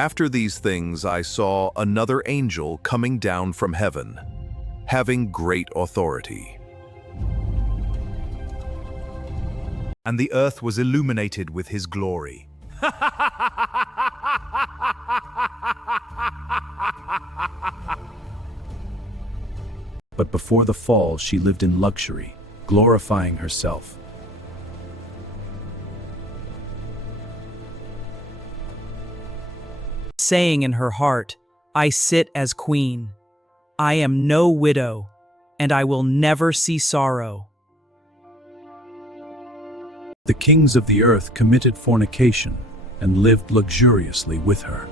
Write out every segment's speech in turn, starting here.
After these things I saw another angel coming down from heaven, having great authority. And the earth was illuminated with his glory. But before the fall, she lived in luxury, glorifying herself. Saying in her heart, I sit as queen. I am no widow, and I will never see sorrow. The kings of the earth committed fornication and lived luxuriously with her.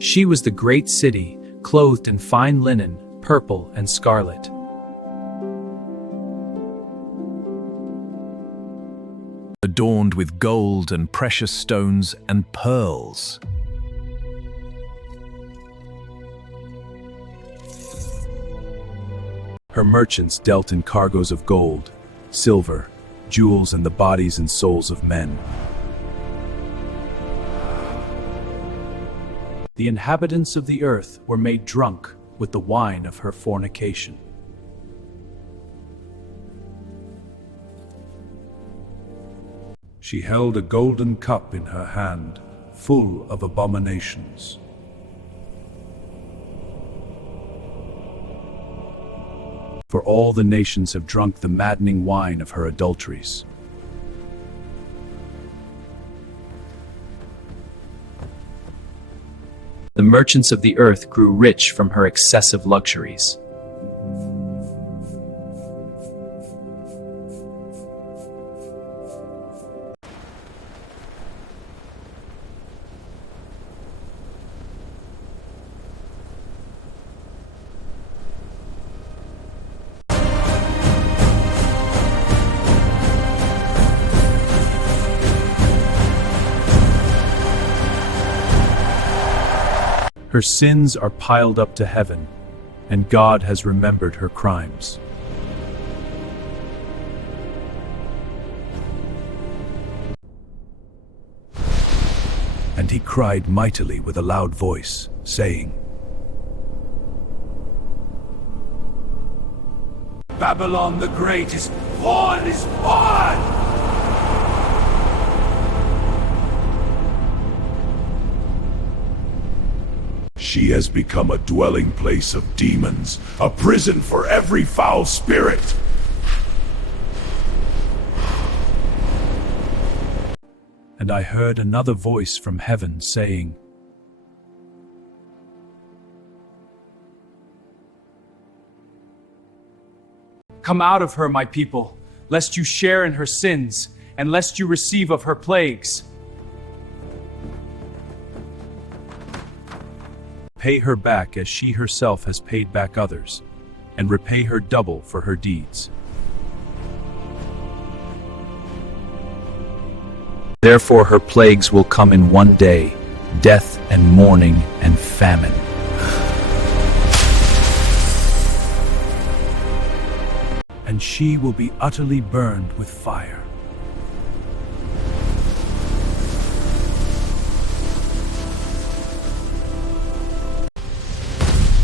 She was the great city, clothed in fine linen, purple and scarlet. Adorned with gold and precious stones and pearls. Her merchants dealt in cargoes of gold, silver, jewels, and the bodies and souls of men. The inhabitants of the earth were made drunk with the wine of her fornication. She held a golden cup in her hand, full of abominations. For all the nations have drunk the maddening wine of her adulteries. The merchants of the earth grew rich from her excessive luxuries. Her sins are piled up to heaven, and God has remembered her crimes. And he cried mightily with a loud voice, saying, Babylon the Great is born, is born! She has become a dwelling place of demons, a prison for every foul spirit. And I heard another voice from heaven saying, Come out of her, my people, lest you share in her sins, and lest you receive of her plagues. Pay her back as she herself has paid back others, and repay her double for her deeds. Therefore her plagues will come in one day, death and mourning and famine. And she will be utterly burned with fire.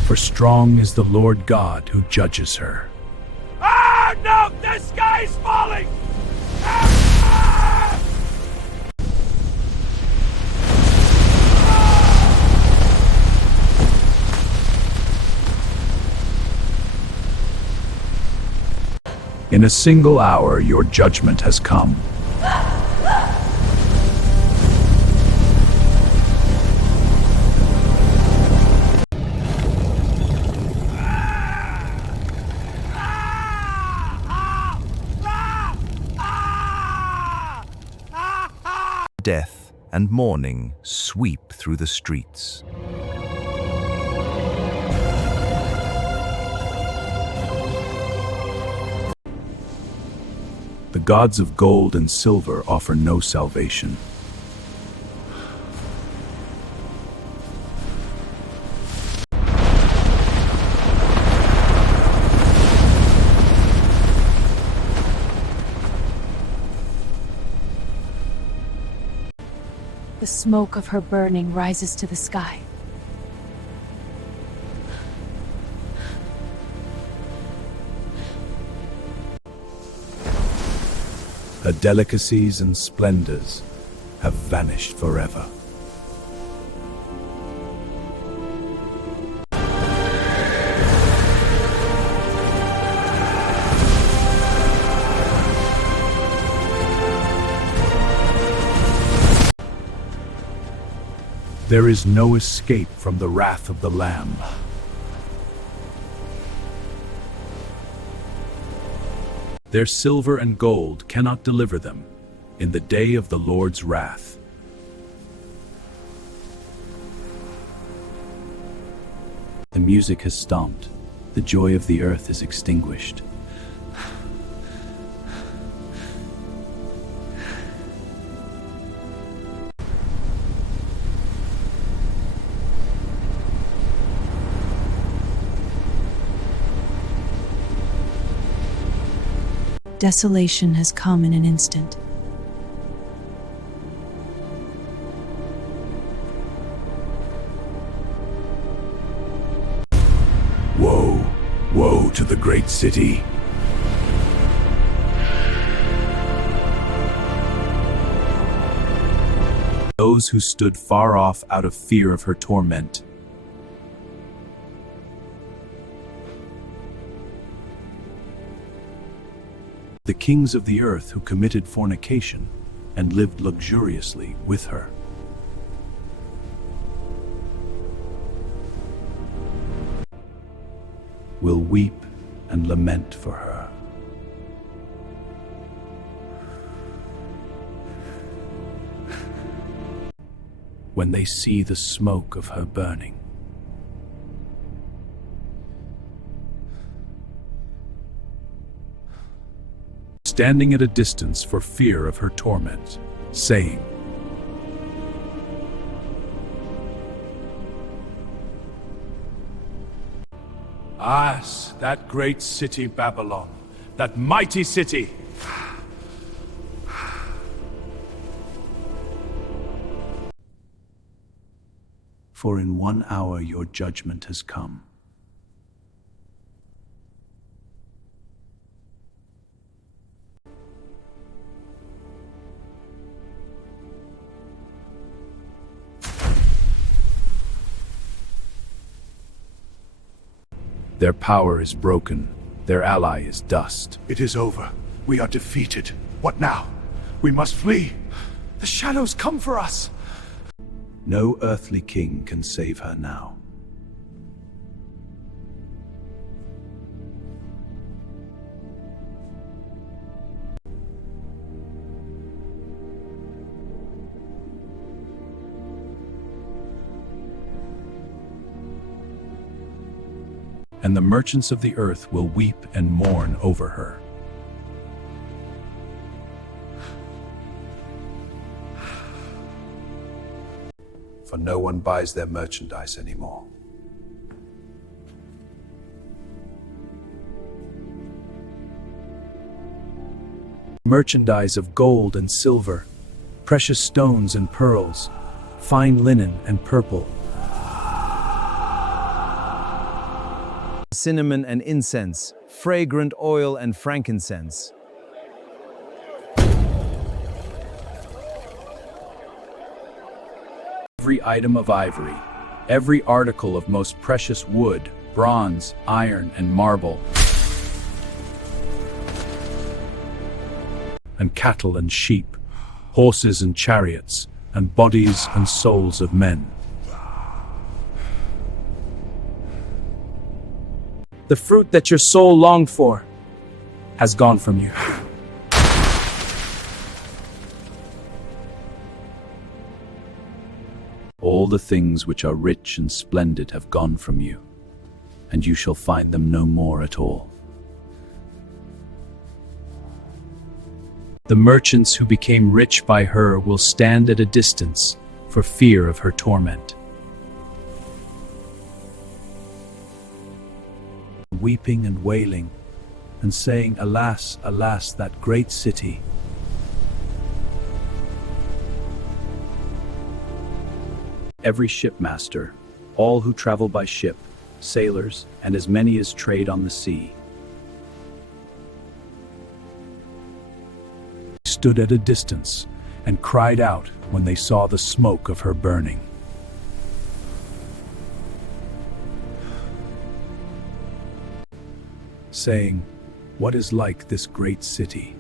For strong is the Lord God who judges her. Ah, no! The sky is falling! Ah! In a single hour, your judgment has come. Death and mourning sweep through the streets. The gods of gold and silver offer no salvation. The smoke of her burning rises to the sky. Her delicacies and splendors have vanished forever. There is no escape from the wrath of the Lamb. Their silver and gold cannot deliver them in the day of the Lord's wrath. The music has stopped. The joy of the earth is extinguished. Desolation has come in an instant. Woe, woe to the great city. Those who stood far off out of fear of her torment. The kings of the earth who committed fornication and lived luxuriously with her. Will weep and lament for her. When they see the smoke of her burning. Standing at a distance for fear of her torment, saying, "Alas, that great city Babylon, that mighty city! For in 1 hour your judgment has come. Their power is broken. Their ally is dust. It is over. We are defeated. What now? We must flee. The shadows come for us. No earthly king can save her now. And the merchants of the earth will weep and mourn over her. For no one buys their merchandise anymore. Merchandise of gold and silver, precious stones and pearls, fine linen and purple, cinnamon and incense, fragrant oil and frankincense. every item of ivory, every article of most precious wood, bronze, iron, and marble, and cattle and sheep, horses and chariots, and bodies and souls of men. The fruit that your soul longed for has gone from you. All the things which are rich and splendid have gone from you, and you shall find them no more at all. The merchants who became rich by her will stand at a distance for fear of her torment, weeping and wailing, and saying, "Alas, alas, that great city! every shipmaster, all who travel by ship, sailors, and as many as trade on the sea. Stood at a distance and cried out when they saw the smoke of her burning. Saying, "What is like this great city?"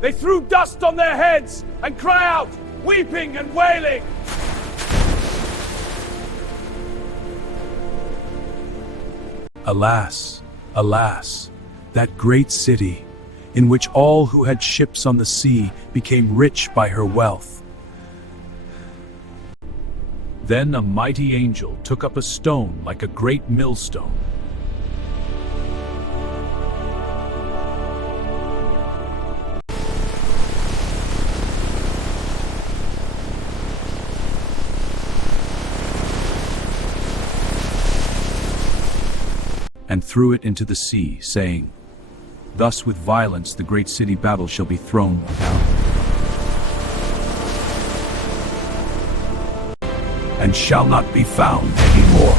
They threw dust on their heads and cry out, weeping and wailing. Alas, alas, that great city, in which all who had ships on the sea became rich by her wealth. Then a mighty angel took up a stone like a great millstone. And threw it into the sea, saying, "Thus with violence the great city Babel shall be thrown down, and shall not be found any more."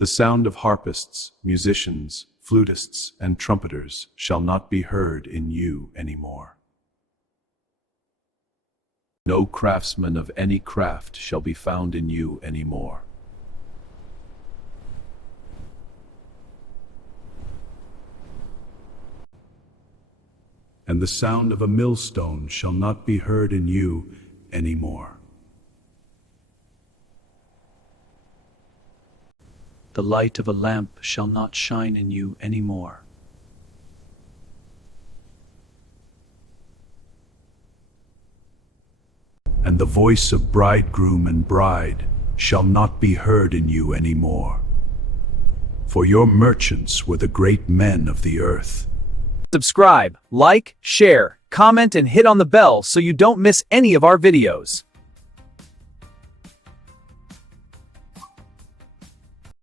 The sound of harpists, musicians, flutists, and trumpeters shall not be heard in you anymore. No craftsman of any craft shall be found in you anymore. And the sound of a millstone shall not be heard in you anymore. The light of a lamp shall not shine in you anymore. And the voice of bridegroom and bride shall not be heard in you anymore. For your merchants were the great men of the earth. Subscribe, like, share, comment, and hit on the bell so you don't miss any of our videos.